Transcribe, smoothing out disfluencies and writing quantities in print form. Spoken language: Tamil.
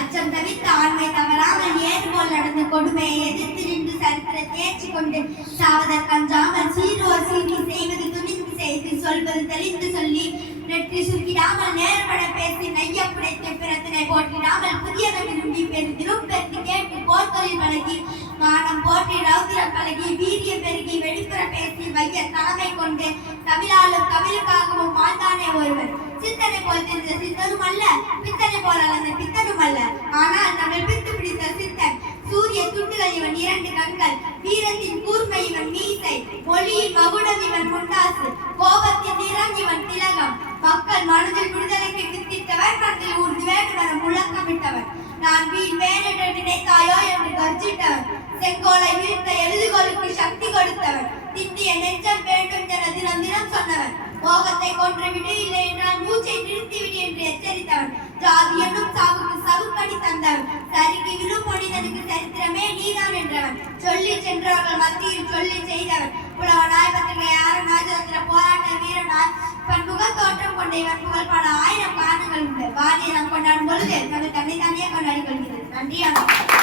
அச்சம் தவிர்த்த ஆண்மை தவறாமல் ஏறுபோல் நடந்து கொடுமையை எதிர்த்து நின்று சரித்திர தேர்ச்சி கொண்டு சாவதற்கு அஞ்சாமல் சீரோர் சீரி செய்வது துணிந்து செய்து சொல்வது தெளிந்து சொல்லி நெற்றி சுருக்கிடாமல் நேர்பட பேசி நைய புடைத்த பிறத்தினை போற்றிடாமல் புதியவை விரும்பி பெருந்திரும் பெருதி கேட்டு போர்த்தொழில் பழகி மானம் போற்றி ரௌதிர பழகி வீரிய பெருகி வெளிப்புற பேசி வைய தலைமை கொண்டு தமிழாலும் தமிழுக்காகவும் வாழ்ந்தானே ஒருவர் சித்தனை போல் தெரிந்த சித்தனும் அல்ல பித்தனை போல் அளந்த பித்தனும் அல்ல ஆனால் நம்மை பித்து பிடித்த சித்தன் சூரிய துண்டுகள் இவன் 2 கண்கள் வீரத்தின் கூர்மை இவன் மீசை மொழியின் மகுடம் இவன் முண்டாசு கோபத்தின் நிறம் இவன் திலகம் மக்கள் மனதில் விடுதலைக்கு வித்திட்டவன் மனதில் ஊர்ந்து வேண்டுமென முழக்கமிட்டவன் நான் வீண் வேணென்று நினைத்தாயோ என்று கர்ஜித்தவன் செங்கோலை வீழ்த்த எழுதுகோலுக்கு சக்தி கொடுத்தவன் திண்டிய நெஞ்சம் வேண்டும் என தினம் தினம் சொன்னவன் மோகத்தை கொன்று விடு இல்லை என்றால் மூச்சை நிறுத்திவிடு என்று எச்சரித்தவன் ஜாதி என்னும் சாவுக்கு சவுக்கடி தந்தவன் சரிக்கு விழும் மனிதனுக்கு சரித்திரமே நீதான் என்றவன் சொல்லி சென்றவர்கள் மத்தியில் சொல்லி செய்தவன் புலவனாய் பத்திரிகையாளர் ராஜதந்திர போராட்ட வீரனாய் பன்முக தோற்றம் கொண்ட இவன் புகழ் பல 1000 காரணங்கள் உண்டு. பாரதியை நாம் கொண்டாடும் பொழுது தமிழ் தன்னைத்தானே கொண்டாடி கொள்கிறது. நன்றி.